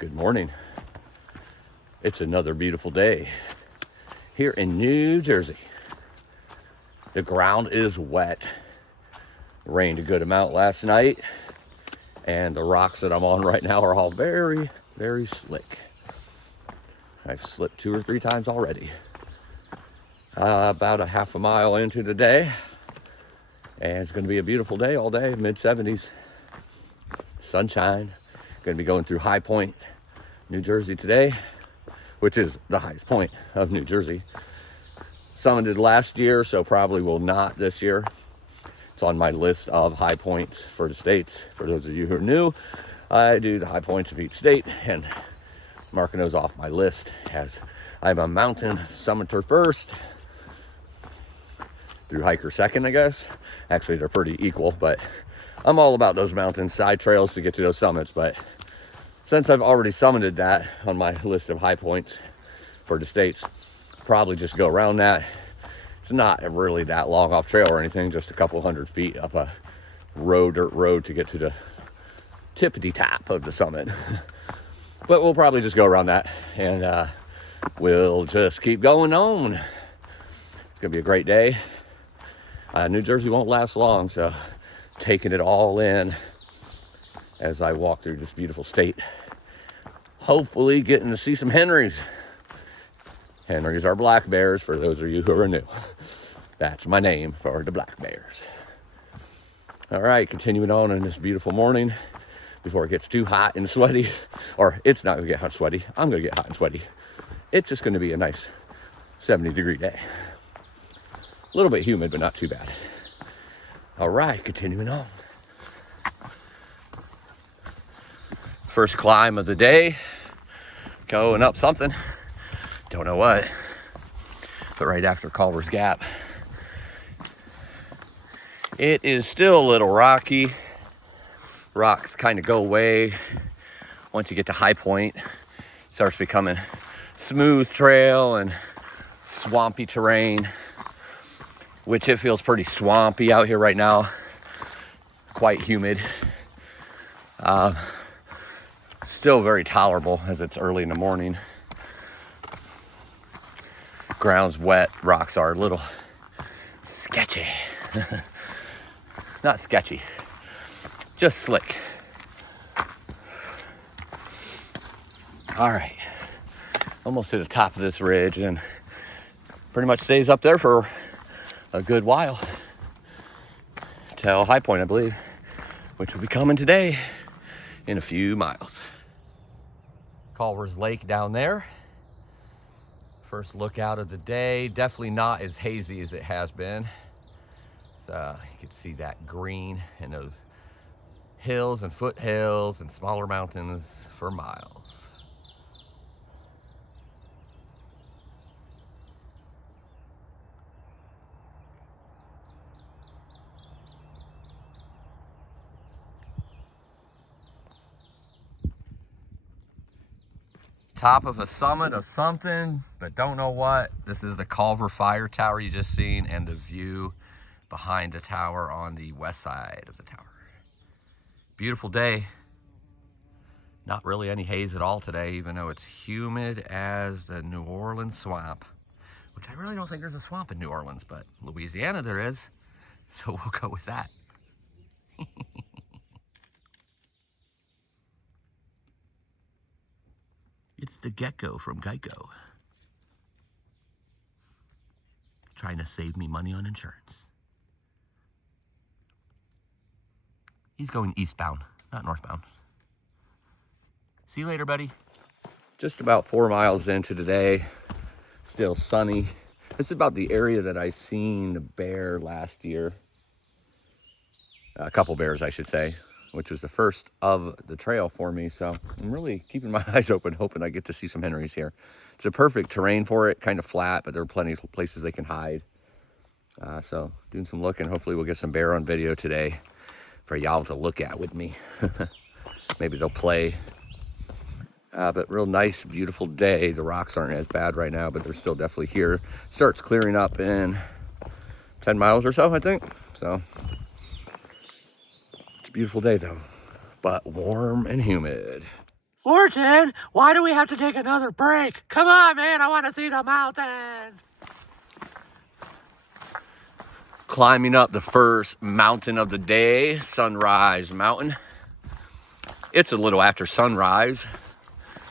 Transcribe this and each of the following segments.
Good morning. It's another beautiful day here in New Jersey. The ground is wet. It rained a good amount last night, and the rocks that I'm on right now are all very, very slick. I've slipped 2 or 3 times already. About a half a mile into the day, and it's going to be a beautiful day all day, mid-70s. Sunshine. Going to be going through High Point, New Jersey today, which is the highest point of New Jersey. Summited last year, so probably will not this year. It's on my list of high points for the states. For those of you who are new, I do the high points of each state and marking those off my list as I'm a mountain summiter first, Thru-Hiker second, I guess. Actually, they're pretty equal, but I'm all about those mountain side trails to get to those summits. But since I've already summited that on my list of high points for the states, probably just go around that. It's not really that long off trail or anything, just a couple hundred feet up a dirt road to get to the tippity top of the summit. But we'll probably just go around that, and we'll just keep going on. It's gonna be a great day. New Jersey won't last long, so taking it all in as I walk through this beautiful state. Hopefully getting to see some Henrys. Henrys are black bears, for those of you who are new. That's my name for the black bears. All right, continuing on in this beautiful morning before it gets too hot and sweaty. Or it's not gonna get hot and sweaty. I'm gonna get hot and sweaty. It's just gonna be a nice 70-degree day. A little bit humid, but not too bad. All right, continuing on. First climb of the day. Going up something. Don't know what. But right after Culvers Gap. It is still a little rocky. Rocks kind of go away once you get to High Point. It starts becoming smooth trail and swampy terrain, which it feels pretty swampy out here right now. Quite humid. Still very tolerable as it's early in the morning. Ground's wet, rocks are a little sketchy. Not sketchy, just slick. All right, almost to the top of this ridge, and pretty much stays up there for a good while till High Point, I believe, which will be coming today in a few miles. Culvers Lake down there. First look out of the day. Definitely not as hazy as it has been. So you can see that green and those hills and foothills and smaller mountains for miles. Top of a summit of something, but don't know what. This is the Culver Fire Tower you just seen, and the view behind the tower on the west side of the tower. Beautiful day. Not really any haze at all today, even though it's humid as the New Orleans swamp, which I really don't think there's a swamp in New Orleans, but Louisiana there is, so we'll go with that. It's the gecko from Geico. Trying to save me money on insurance. He's going eastbound, not northbound. See you later, buddy. Just about 4 miles into the day. Still sunny. This is about the area that I seen the bear last year. A couple bears, I should say, which was the first of the trail for me. So I'm really keeping my eyes open, hoping I get to see some Henrys here. It's a perfect terrain for it, kind of flat, but there are plenty of places they can hide. So doing some looking. Hopefully we'll get some bear on video today for y'all to look at with me. Maybe they'll play. But real nice, beautiful day. The rocks aren't as bad right now, but they're still definitely here. Starts clearing up in 10 miles or so, I think. So it's a beautiful day though, but warm and humid. Fortune, why do we have to take another break? Come on, man, I want to see the mountains. Climbing up the first mountain of the day, Sunrise Mountain. It's a little after sunrise,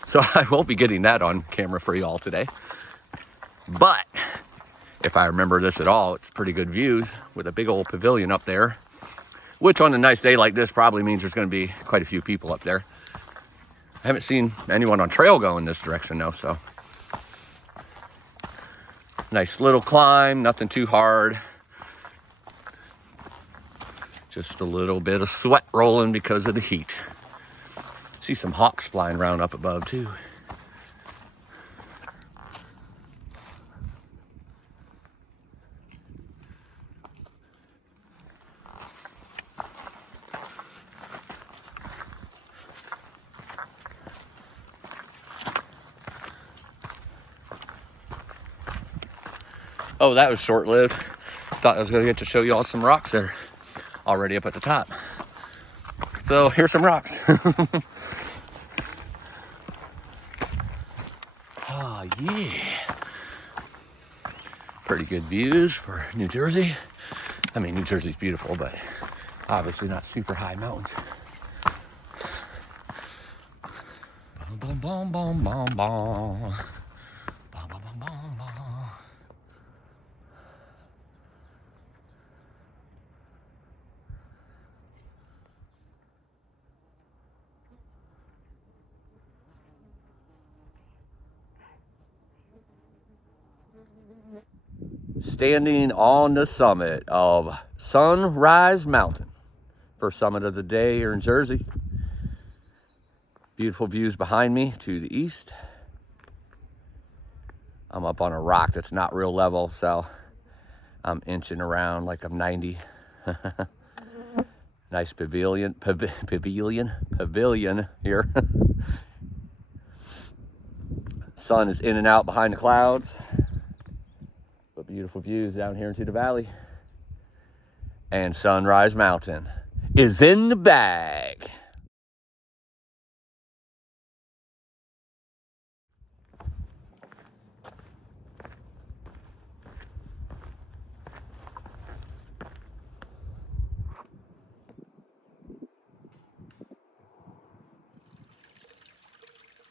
so I won't be getting that on camera for y'all today. But if I remember this at all, it's pretty good views with a big old pavilion up there, which on a nice day like this probably means there's going to be quite a few people up there. I haven't seen anyone on trail going this direction though, so. Nice little climb, nothing too hard. Just a little bit of sweat rolling because of the heat. See some hawks flying around up above too. Oh, that was short-lived. Thought I was gonna get to show you all some rocks there already up at the top. So here's some rocks. Oh yeah. Pretty good views for New Jersey. I mean, New Jersey's beautiful, but obviously not super high mountains. Boom, boom, boom, boom, boom, boom. Boom, boom, boom, boom, boom. Standing on the summit of Sunrise Mountain. First summit of the day here in Jersey. Beautiful views behind me to the east. I'm up on a rock that's not real level, so I'm inching around like I'm 90. Nice pavilion here. Sun is in and out behind the clouds. But beautiful views down here into the valley. And Sunrise Mountain is in the bag.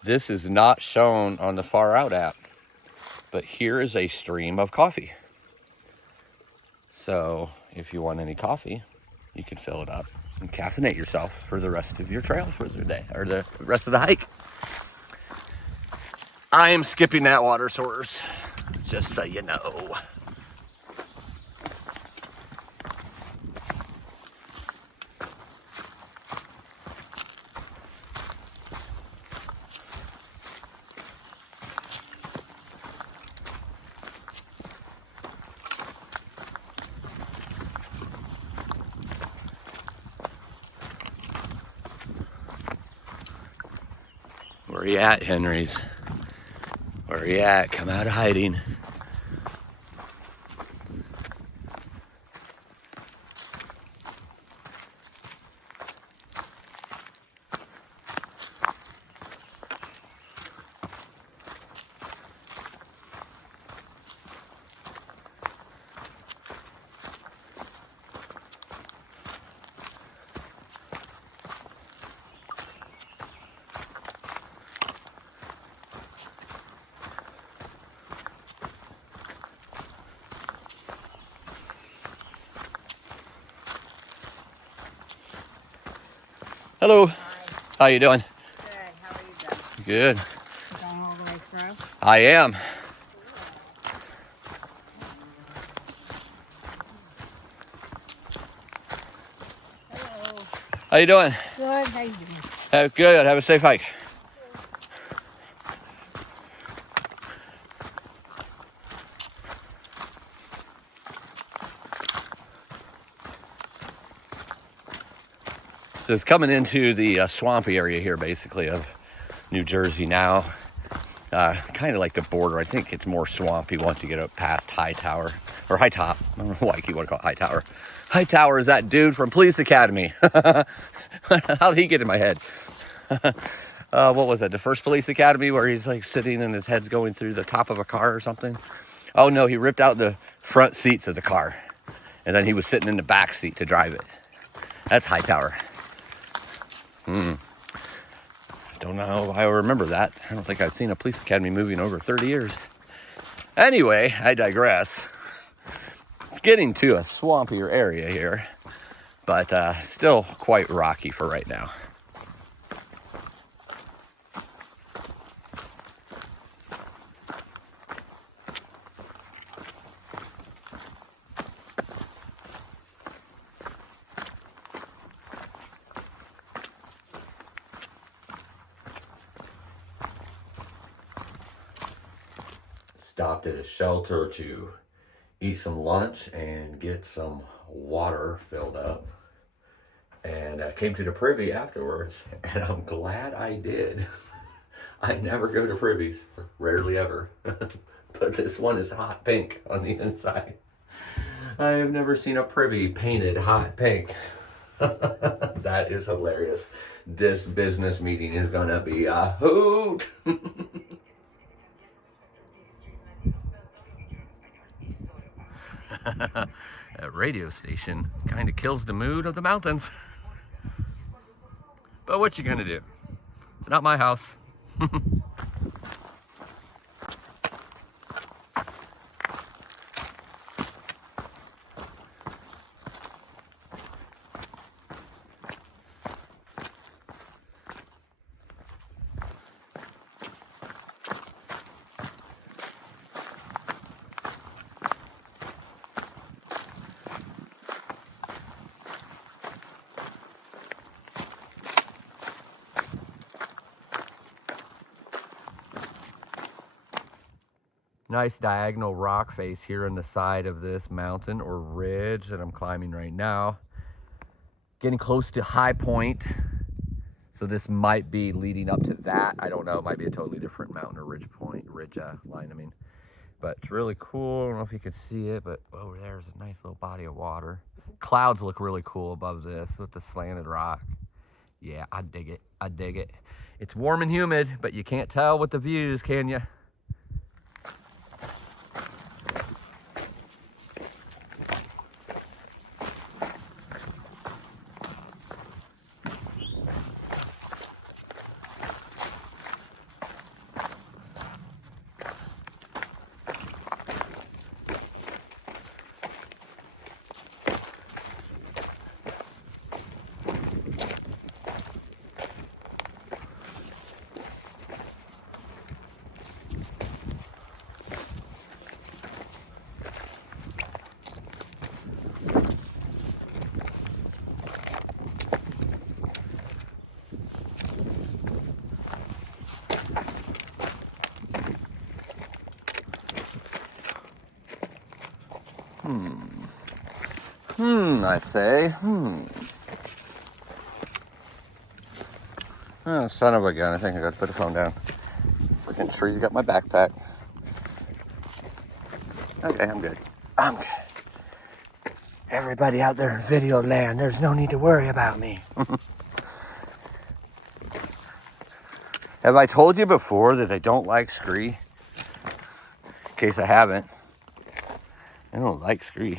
This is not shown on the Far Out app, but here is a stream of coffee. So if you want any coffee, you can fill it up and caffeinate yourself for the rest of your trails for the day, or the rest of the hike. I am skipping that water source, just so you know. Where you at, Henrys? Where you at? Come out of hiding. Hello. Hi. How you doing? Good. How are you doing? Good. You going all the way through? I am. Hello. How you doing? Good. How you doing? Good. Have a safe hike. So it's coming into the swampy area here, basically, of New Jersey now. Kind of like the border. I think it's more swampy once you get up past Hightower, or High Top. I don't know why I keep want to call it Hightower. Hightower is that dude from Police Academy. How did he get in my head? what was it? The first police academy where he's like sitting and his head's going through the top of a car or something. Oh no, he ripped out the front seats of the car. And then he was sitting in the back seat to drive it. That's Hightower. Don't know why I remember that. I don't think I've seen a police academy movie in over 30 years. Anyway, I digress. It's getting to a swampier area here, but still quite rocky for right now. Stopped at a shelter to eat some lunch and get some water filled up. And I came to the privy afterwards, and I'm glad I did. I never go to privies, rarely ever. But this one is hot pink on the inside. I have never seen a privy painted hot pink. That is hilarious. This business meeting is gonna be a hoot. That radio station kind of kills the mood of the mountains. But what you gonna do? It's not my house. Nice diagonal rock face here on the side of this mountain or ridge that I'm climbing right now. Getting close to high point. So this might be leading up to that. I don't know, it might be a totally different mountain or ridge line, I mean. But it's really cool, I don't know if you can see it, but over there's a nice little body of water. Clouds look really cool above this with the slanted rock. Yeah, I dig it, I dig it. It's warm and humid, but you can't tell with the views, can you? I say. Oh, son of a gun. I think I got to put the phone down. Freaking trees got my backpack. Okay, I'm good. I'm good. Everybody out there in video land, there's no need to worry about me. Have I told you before that I don't like scree? In case I haven't. I don't like scree.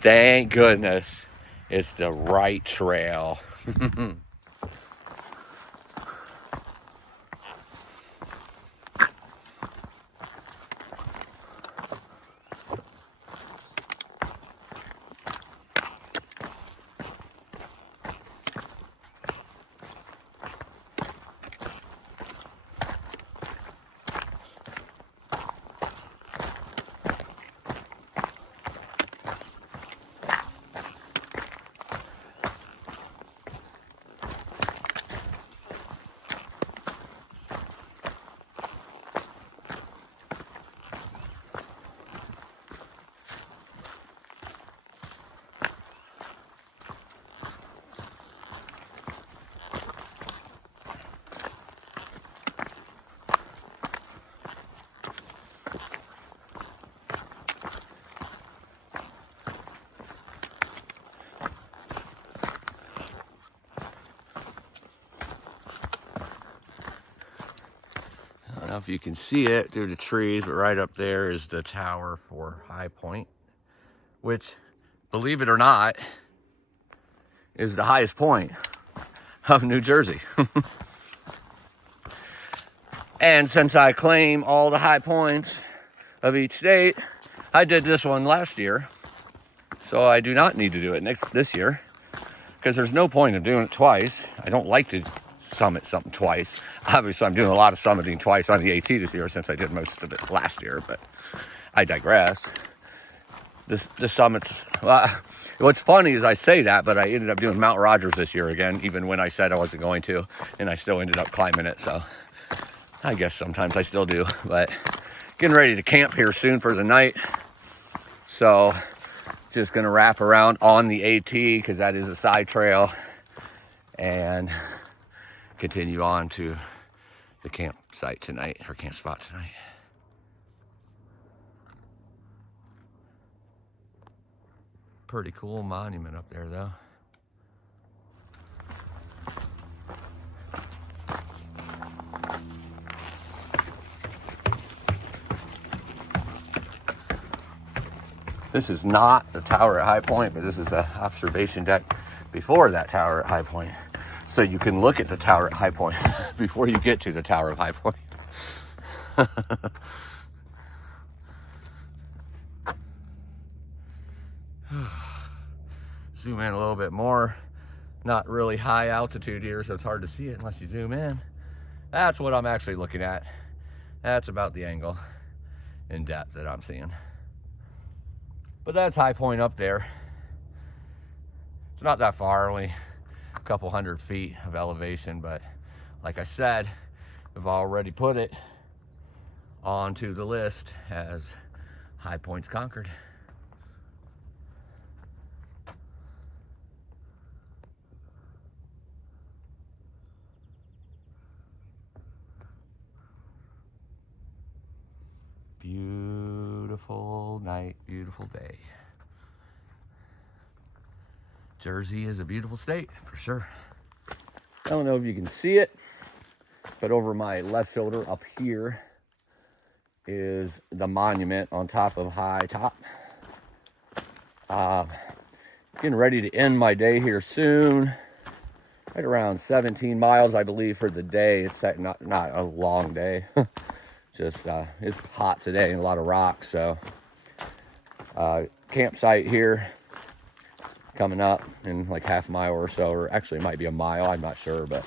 Thank goodness it's the right trail. I don't know if you can see it through the trees, but right up there is the tower for High Point, which, believe it or not, is the highest point of New Jersey. And since I claim all the high points of each state, I did this one last year, so I do not need to do it this year, because there's no point in doing it twice. I don't like to summit something twice. Obviously, I'm doing a lot of summiting twice on the AT this year since I did most of it last year, but I digress. The summits, what's funny is I say that, but I ended up doing Mount Rogers this year again, even when I said I wasn't going to, and I still ended up climbing it, so I guess sometimes I still do. But getting ready to camp here soon for the night, so just gonna wrap around on the AT because that is a side trail and continue on to the campsite tonight, or camp spot tonight. Pretty cool monument up there though. This is not the tower at High Point, but this is an observation deck before that tower at High Point. So you can look at the tower at High Point before you get to the tower of High Point. Zoom in a little bit more. Not really high altitude here, so it's hard to see it unless you zoom in. That's what I'm actually looking at. That's about the angle and depth that I'm seeing. But that's High Point up there. It's not that far, only a couple hundred feet of elevation, but like I said, I've already put it onto the list as High Points conquered. Beautiful night, beautiful day. Jersey is a beautiful state, for sure. I don't know if you can see it, but over my left shoulder up here is the monument on top of High Top. Getting ready to end my day here soon. Right around 17 miles, I believe, for the day. It's not a long day. Just it's hot today and a lot of rocks, so campsite here coming up in like half a mile or so, or actually it might be a mile, I'm not sure, but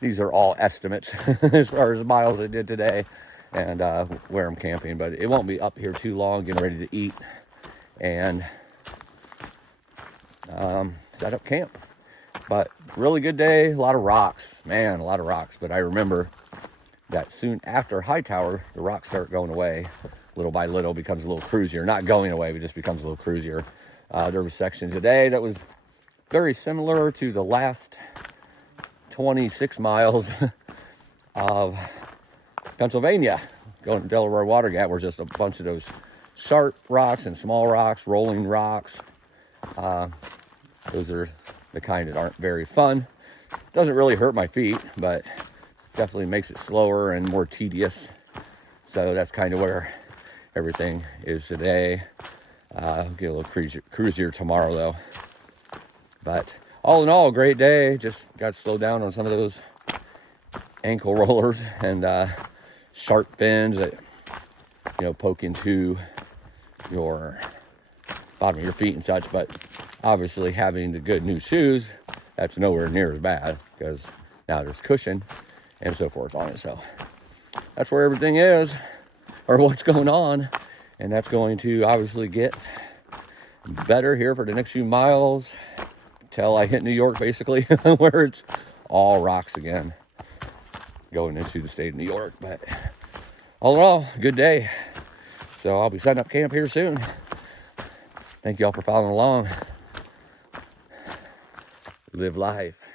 these are all estimates as far as miles I did today and where I'm camping, but it won't be up here too long. Getting ready to eat and set up camp. But really good day, a lot of rocks, man, a lot of rocks. But I remember that soon after High Tower, the rocks start going away. Little by little, becomes a little cruisier. Not going away, but just becomes a little cruisier. There were sections today that was very similar to the last 26 miles of Pennsylvania. Going to Delaware Water Gap, where just a bunch of those sharp rocks and small rocks, rolling rocks. Those are the kind that aren't very fun. Doesn't really hurt my feet, but definitely makes it slower and more tedious. So that's kind of where everything is today. Get a little cruisier tomorrow though. But all in all, great day. Just got to slow down on some of those ankle rollers and sharp fins that, you know, poke into your bottom of your feet and such. But obviously having the good new shoes, that's nowhere near as bad because now there's cushion and so forth on it. So that's where everything is, or what's going on. And that's going to obviously get better here for the next few miles till I hit New York, basically, where it's all rocks again going into the state of New York. But all in all, good day. So I'll be setting up camp here soon. Thank you all for following along. Live life.